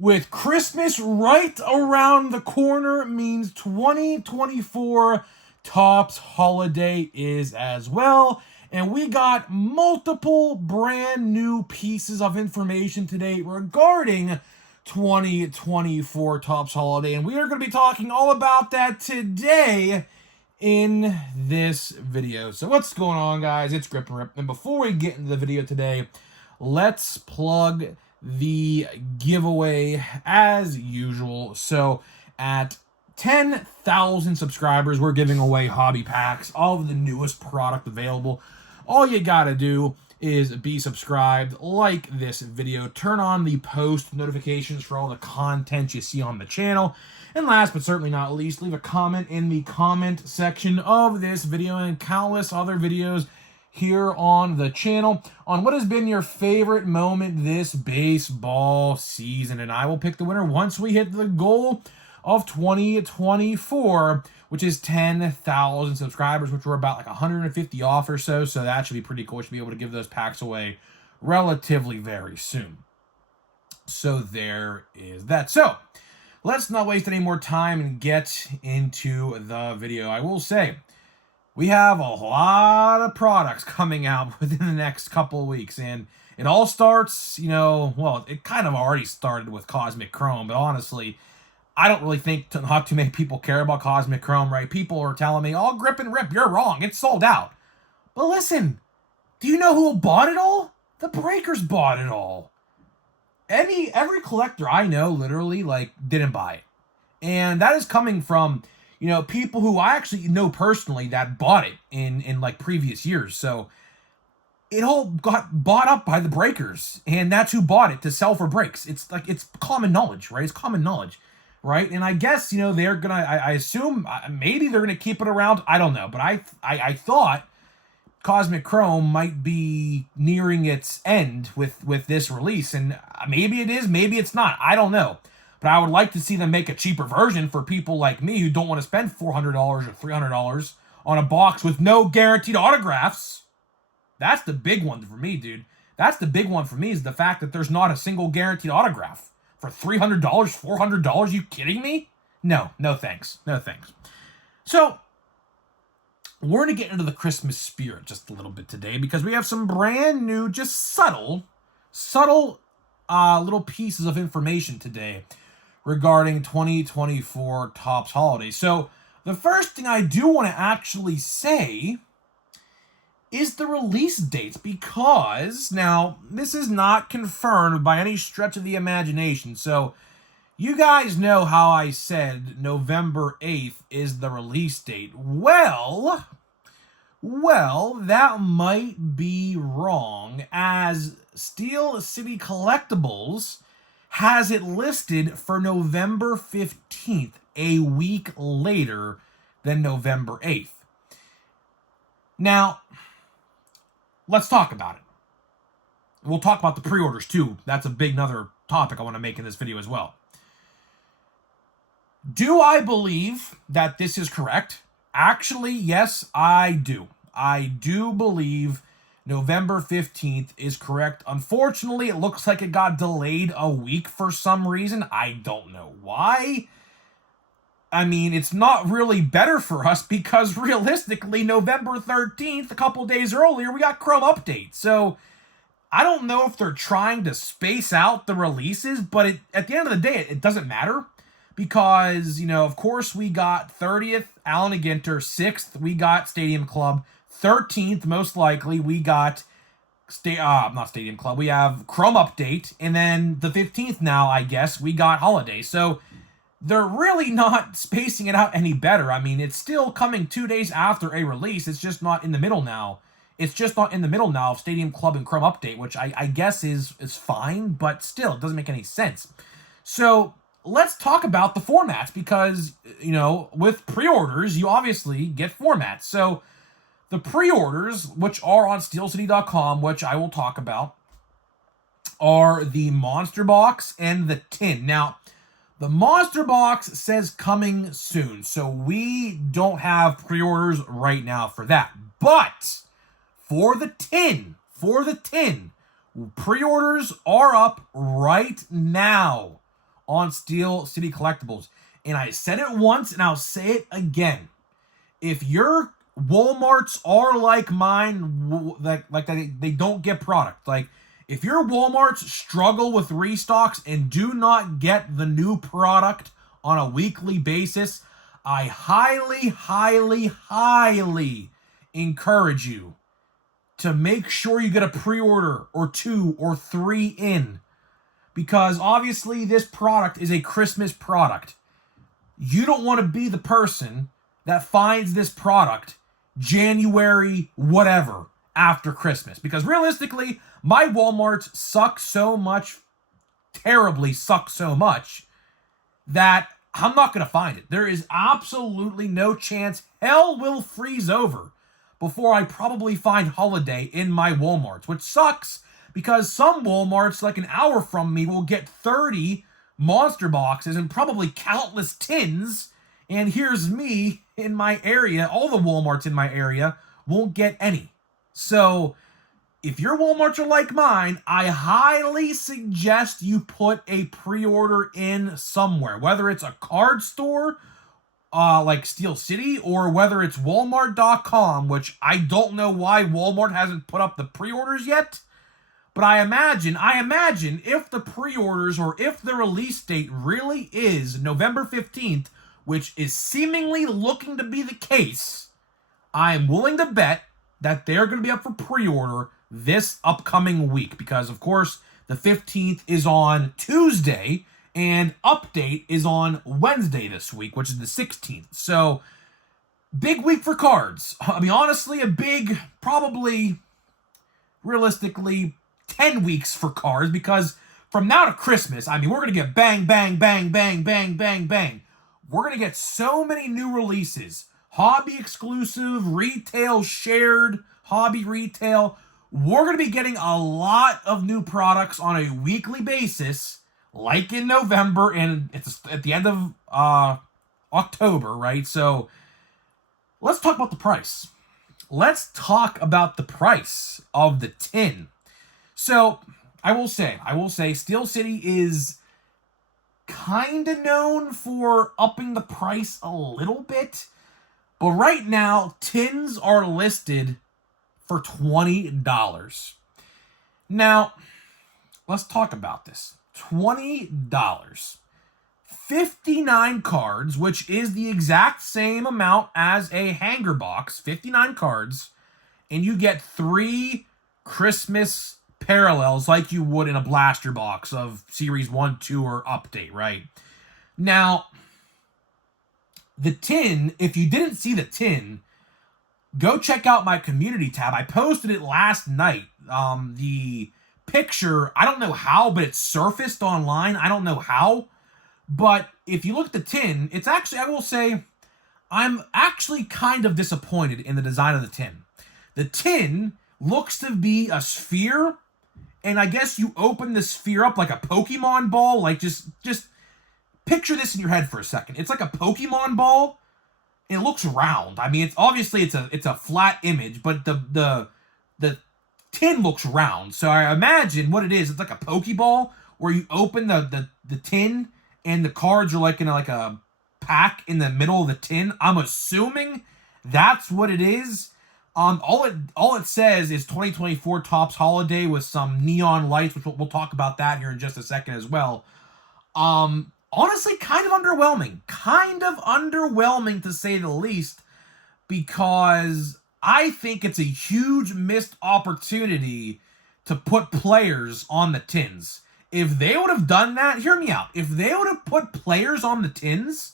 With Christmas right around the corner means 2024 Topps Holiday is as well. And we got multiple brand new pieces of information today regarding 2024 Topps Holiday. And we are going to be talking all about that today in this video. So what's going on, guys? It's Grip and Rip. And before we get into the video today, let's plug the giveaway as usual. So at 10,000 subscribers, we're giving away hobby packs, all of the newest product available. All you gotta do is be subscribed, like this video, turn on the post notifications for all the content you see on the channel, and last but certainly not least, leave a comment in the comment section of this video and countless other videos here on the channel on what has been your favorite moment this baseball season. And I will pick the winner once we hit the goal of 2024, which is 10,000 subscribers, which we're about like 150 off or so. So that should be pretty cool. We should be able to give those packs away relatively very soon. So there is that. So let's not waste any more time and get into the video. I will say, we have a lot of products coming out within the next couple of weeks, and it all starts, well, it kind of already started with Cosmic Chrome, but honestly, I don't really think not too many people care about Cosmic Chrome, right? People are telling me, oh, Grip and Rip, you're wrong, it's sold out. But listen, do you know who bought it all? The Breakers bought it all. Every collector I know literally, didn't buy it. And that is coming from people who I actually know personally that bought it in previous years. So it all got bought up by the Breakers, and that's who bought it to sell for breaks. It's common knowledge, right? It's common knowledge, right? And I guess, they're gonna, I assume maybe they're gonna keep it around. I don't know, but I thought Cosmic Chrome might be nearing its end with this release, and maybe it is, maybe it's not. I don't know. But I would like to see them make a cheaper version for people like me who don't want to spend $400 or $300 on a box with no guaranteed autographs. That's the big one for me, dude. That's the big one for me, is the fact that there's not a single guaranteed autograph. For $300, $400, you kidding me? No thanks. No thanks. So, we're going to get into the Christmas spirit just a little bit today, because we have some brand new, just subtle little pieces of information today regarding 2024 Topps Holiday. So the first thing I do want to actually say is the release dates, because now this is not confirmed by any stretch of the imagination. So you guys know how I said November 8th is the release date. Well, that might be wrong, as Steel City Collectibles has it listed for November 15th, a week later than November 8th. Now, let's talk about it. We'll talk about the pre-orders too. That's a big another topic I want to make in this video as well. Do I believe that this is correct? Actually, yes, I do. I do believe November 15th is correct. Unfortunately, it looks like it got delayed a week for some reason. I don't know why. I mean, it's not really better for us, because realistically, November 13th, a couple days earlier, we got Chrome Update. So I don't know if they're trying to space out the releases, but at the end of the day, it doesn't matter. Because, of course, we got 30th, Allen & Ginter. 6th, we got Stadium Club. 13th, most likely, we got not Stadium Club. We have Chrome Update. And then the 15th now, I guess, we got Holiday. So they're really not spacing it out any better. I mean, it's still coming 2 days after a release. It's just not in the middle now. It's just not in the middle now of Stadium Club and Chrome Update, which I guess is fine, but still, it doesn't make any sense. So let's talk about the formats, because, with pre-orders, you obviously get formats. So the pre-orders, which are on SteelCity.com, which I will talk about, are the Monster Box and the Tin. Now, the Monster Box says coming soon, so we don't have pre-orders right now for that. But for the tin, pre-orders are up right now on Steel City Collectibles. And I said it once and I'll say it again. If your Walmarts are like mine, like they don't get product. Like, if your Walmarts struggle with restocks and do not get the new product on a weekly basis, I highly, highly, highly encourage you to make sure you get a pre-order or 2 or 3 in. Because obviously this product is a Christmas product. You don't want to be the person that finds this product January whatever after Christmas. Because realistically, my Walmarts suck so much, terribly suck so much, that I'm not going to find it. There is absolutely no chance hell will freeze over before I probably find Holiday in my Walmarts, which sucks because some Walmarts, like an hour from me, will get 30 monster boxes and probably countless tins, and here's me in my area, all the Walmarts in my area won't get any. So if your Walmarts are like mine, I highly suggest you put a pre-order in somewhere, whether it's a card store like Steel City, or whether it's Walmart.com, which I don't know why Walmart hasn't put up the pre-orders yet. But I imagine if the pre-orders, or if the release date really is November 15th, which is seemingly looking to be the case, I am willing to bet that they're going to be up for pre-order this upcoming week. Because, of course, the 15th is on Tuesday, and update is on Wednesday this week, which is the 16th. So, big week for cards. I mean, honestly, a big, probably, realistically, 10 weeks for cards, because from now to Christmas, I mean, we're going to get bang, bang, bang, bang, bang, bang, bang. We're going to get so many new releases. Hobby exclusive, retail, shared, hobby retail. We're going to be getting a lot of new products on a weekly basis, like in November, and it's at the end of October, right? So let's talk about the price. Let's talk about the price of the tin. So I will say, Steel City is kind of known for upping the price a little bit. But right now, tins are listed for $20. Now, let's talk about this. $20. 59 cards, which is the exact same amount as a hanger box. 59 cards. And you get 3 Christmas parallels like you would in a blaster box of Series 1, 2, or Update, right? Now, the tin, if you didn't see the tin, go check out my community tab. I posted it last night. The picture, I don't know how, but it surfaced online. I don't know how. But if you look at the tin, it's actually, I will say, I'm actually kind of disappointed in the design of the tin. The tin looks to be a sphere, and I guess you open the sphere up like a Pokemon ball. Like, just picture this in your head for a second. It's like a Pokemon ball. It looks round. I mean, it's obviously it's a flat image, but the tin looks round. So I imagine what it is. It's like a Pokeball where you open the tin and the cards are like in a pack in the middle of the tin. I'm assuming that's what it is. All it says is 2024 Topps Holiday with some neon lights, which we'll talk about that here in just a second as well. Honestly, kind of underwhelming. Kind of underwhelming, to say the least, because I think it's a huge missed opportunity to put players on the tins. If they would have done that, hear me out. If they would have put players on the tins,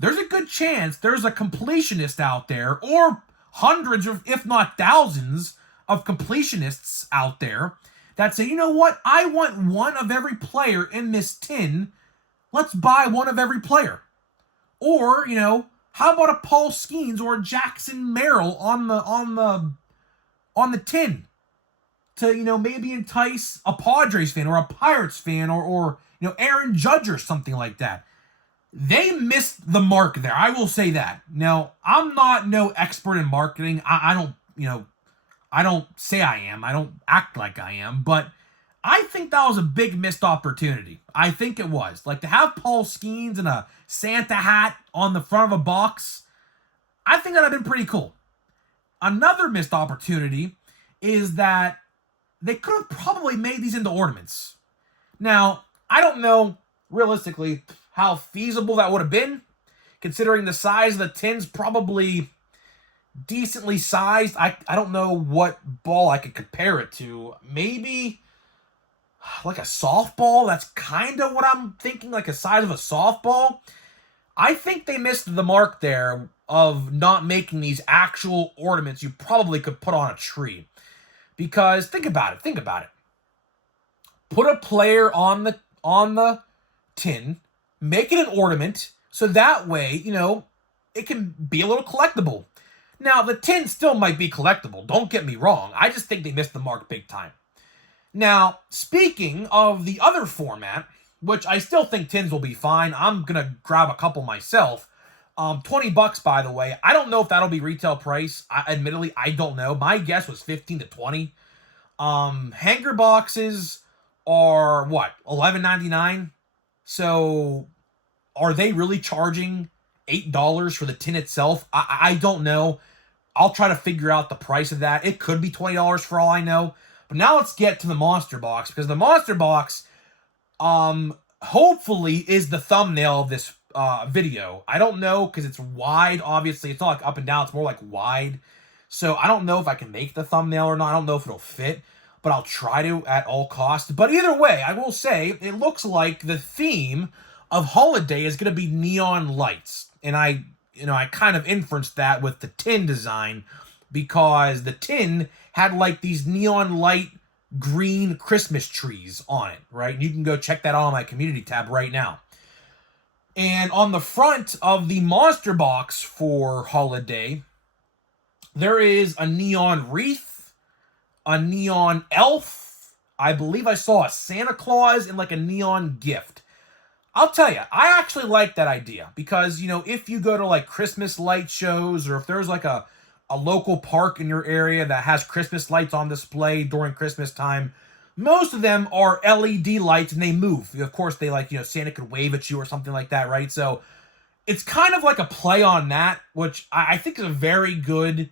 there's a good chance there's a completionist out there, or hundreds of, if not thousands, of completionists out there that say, you know what, I want one of every player in this tin. Let's buy one of every player. Or, you know, how about a Paul Skeens or a Jackson Merrill on the tin to, you know, maybe entice a Padres fan or a Pirates fan or you know, Aaron Judge or something like that. They missed the mark there. I will say that. Now, I'm not no expert in marketing. I don't say I am. I don't act like I am, but I think that was a big missed opportunity. I think it was. Like, to have Paul Skeens and a Santa hat on the front of a box, I think that'd have been pretty cool. Another missed opportunity is that they could have probably made these into ornaments. Now, I don't know realistically how feasible that would have been, considering the size of the tin's probably decently sized. I don't know what ball I could compare it to. Maybe like a softball? That's kind of what I'm thinking, like a size of a softball. I think they missed the mark there of not making these actual ornaments you probably could put on a tree. Because think about it. Put a player on the tin, make it an ornament, so that way, it can be a little collectible. Now, the tin still might be collectible, don't get me wrong. I just think they missed the mark big time. Now, speaking of the other format, which I still think tins will be fine, I'm gonna grab a couple myself. $20, by the way. I don't know if that'll be retail price. Admittedly, I don't know. My guess was 15 to 20. Hanger boxes are what, $11.99? So are they really charging $8 for the tin itself? I don't know. I'll try to figure out the price of that. It could be $20 for all I know. But now let's get to the monster box, because the monster box hopefully is the thumbnail of this video. I don't know, because it's wide. Obviously, it's not like up and down, it's more like wide. So I don't know if I can make the thumbnail or not. I don't know if it'll fit, but I'll try to at all costs. But either way, I will say it looks like the theme of holiday is going to be neon lights. And I kind of inferenced that with the tin design, because the tin had like these neon light green Christmas trees on it, right? And you can go check that out on my community tab right now. And on the front of the monster box for holiday, there is a neon wreath, a neon elf. I believe I saw a Santa Claus and like a neon gift. I'll tell you, I actually like that idea, because, if you go to like Christmas light shows, or if there's like a local park in your area that has Christmas lights on display during Christmas time, most of them are LED lights and they move. Of course, they Santa could wave at you or something like that, right? So it's kind of like a play on that, which I think is a very good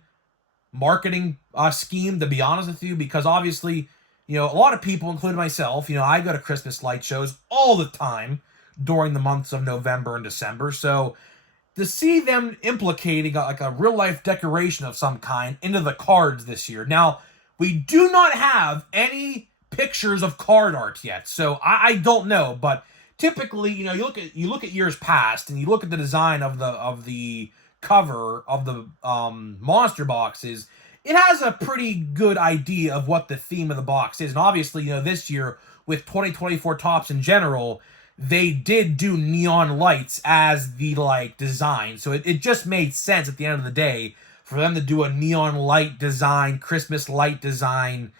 marketing scheme, to be honest with you, because obviously, a lot of people, including myself, I go to Christmas light shows all the time during the months of November and December. So to see them implicating like a real life decoration of some kind into the cards this year. Now, we do not have any pictures of card art yet, so I don't know. But typically, you look at years past and you look at the design of the cover of the monster boxes. It has a pretty good idea of what the theme of the box is, and obviously, this year with 2024 Topps in general, they did do neon lights as the design. So it just made sense at the end of the day for them to do a neon light design, Christmas light design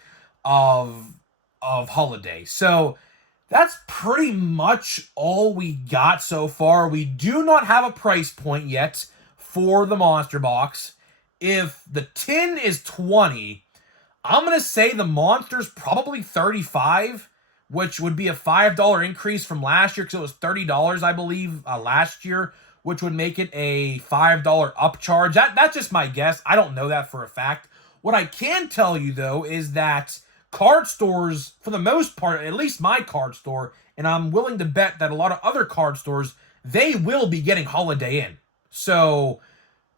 of holiday. So that's pretty much all we got so far. We do not have a price point yet for the monster box. If the tin is 20, I'm going to say the monster's probably 35, which would be a $5 increase from last year, because it was $30, I believe, last year, which would make it a $5 upcharge. That's just my guess. I don't know that for a fact. What I can tell you, though, is that card stores, for the most part, at least my card store, and I'm willing to bet that a lot of other card stores, they will be getting holiday in. So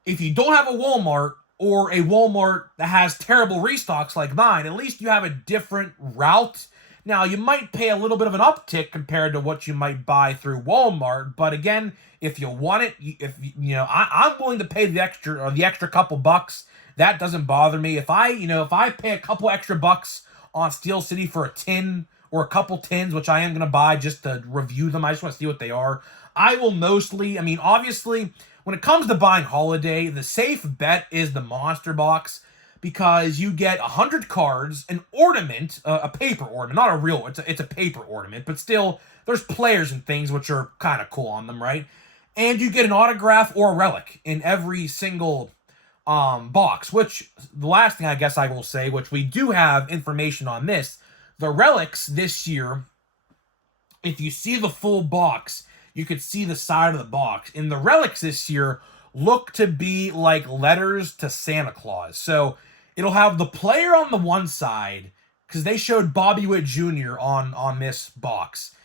if you don't have a Walmart, or a Walmart that has terrible restocks like mine, at least you have a different route. Now, you might pay a little bit of an uptick compared to what you might buy through Walmart, but again, if you want it, I'm willing to pay the extra couple bucks. That doesn't bother me. If I pay a couple extra bucks on Steel City for a tin or a couple tins, which I am going to buy just to review them, I just want to see what they are, I will mostly, obviously, when it comes to buying holiday, the safe bet is the monster box, because you get 100 cards, an ornament, a paper ornament, not a real, it's a paper ornament, but still, there's players and things which are kind of cool on them, right? And you get an autograph or a relic in every single box, which, the last thing I guess I will say, which we do have information on this, The relics this year, if you see the full box, you could see the side of the box. And the relics this year look to be like letters to Santa Claus. So it'll have the player on the one side, because they showed Bobby Witt Jr. on this box.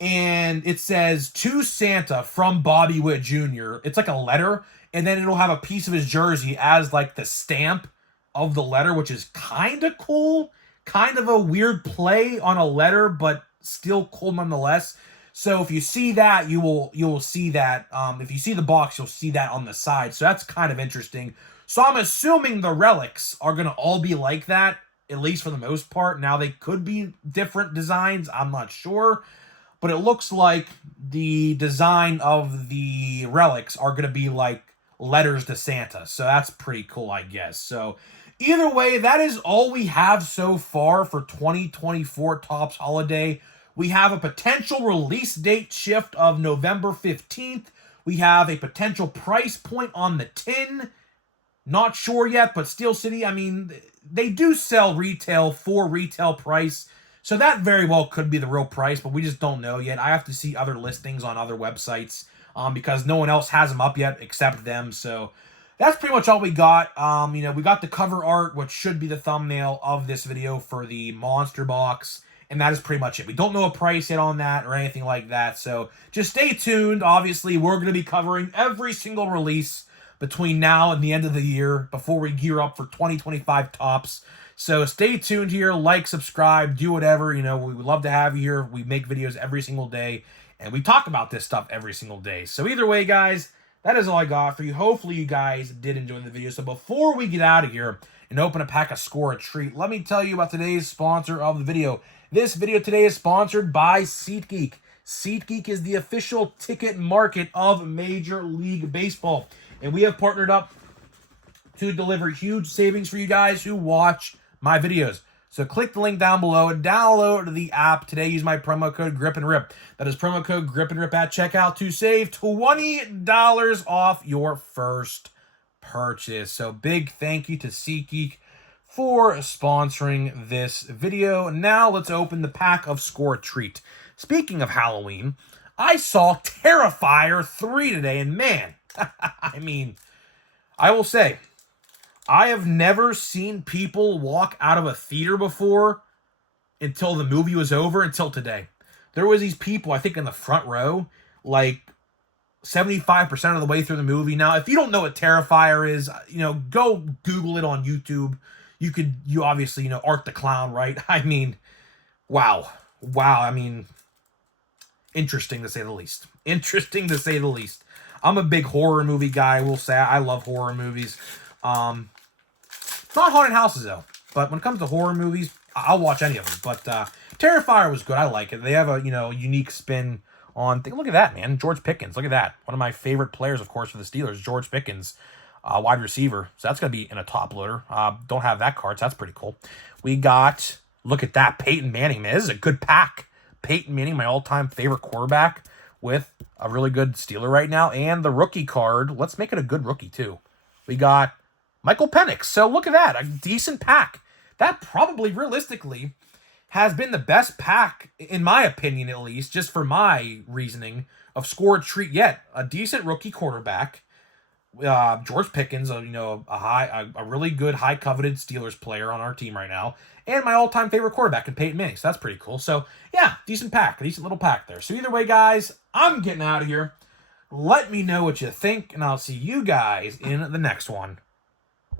And it says, "To Santa from Bobby Witt Jr." It's like a letter, and then it'll have a piece of his jersey as like the stamp of the letter, which is kind of cool. Kind of a weird play on a letter, but still cool nonetheless. So if you see that, you'll see that. If you see the box, you'll see that on the side. So that's kind of interesting. So I'm assuming the relics are going to all be like that, at least for the most part. Now, they could be different designs. I'm not sure. But it looks like the design of the relics are going to be like letters to Santa. So that's pretty cool, I guess. So either way, that is all we have so far for 2024 Topps Holiday. We have a potential release date shift of November 15th. We have a potential price point on the tin. Not sure yet, but Steel City, I mean, they do sell retail for retail price. So that very well could be the real price, but we just don't know yet. I have to see other listings on other websites because no one else has them up yet except them. So that's pretty much all we got. We got the cover art, which should be the thumbnail of this video for the monster box. And that is pretty much it. We don't know a price yet on that or anything like that. So just stay tuned. Obviously, we're going to be covering every single release between now and the end of the year before we gear up for 2025 Topps. So stay tuned here, like, subscribe, do whatever. We would love to have you here. We make videos every single day, and we talk about this stuff every single day. So either way, guys, that is all I got for you. Hopefully you guys did enjoy the video. So before we get out of here and open a pack of Score a Treat, let me tell you about today's sponsor of the video. This video today is sponsored by SeatGeek. SeatGeek is the official ticket market of Major League Baseball, and we have partnered up to deliver huge savings for you guys who watch my videos. So click the link down below and download the app today. Use my promo code GRIPANDRIP. That is promo code GRIPANDRIP at checkout to save $20 off your first purchase. So big thank you to SeatGeek for sponsoring this video. Now let's open the pack of Score a Treat. Speaking of Halloween, I saw Terrifier 3 today, and man, I mean, I will say, I have never seen people walk out of a theater before until the movie was over, until today. There was these people, I think, in the front row, like 75% of the way through the movie. Now, if you don't know what Terrifier is, go Google it on YouTube. You obviously, Art the Clown, right? I mean, wow. I mean, interesting to say the least. Interesting to say the least. I'm a big horror movie guy, I will say. I love horror movies. Not haunted houses, though. But when it comes to horror movies, I'll watch any of them. But Terrifier was good. I like it. They have a, unique spin on... Look at that, man. George Pickens. Look at that. One of my favorite players, of course, for the Steelers, George Pickens, wide receiver. So that's going to be in a top loader. Don't have that card, so that's pretty cool. We got... Look at that. Peyton Manning, man. This is a good pack. Peyton Manning, my all-time favorite quarterback, with a really good Steeler right now. And the rookie card. Let's make it a good rookie, too. We got Michael Penix. So look at that. A decent pack. That probably, realistically, has been the best pack, in my opinion at least, just for my reasoning, of Score a Treat yet. A decent rookie quarterback. George Pickens, a really good, high coveted Steelers player on our team right now, and my all-time favorite quarterback in Peyton Manning. So that's pretty cool. So yeah, decent pack, a decent little pack there. So either way, guys, I'm getting out of here. Let me know what you think, and I'll see you guys in the next one.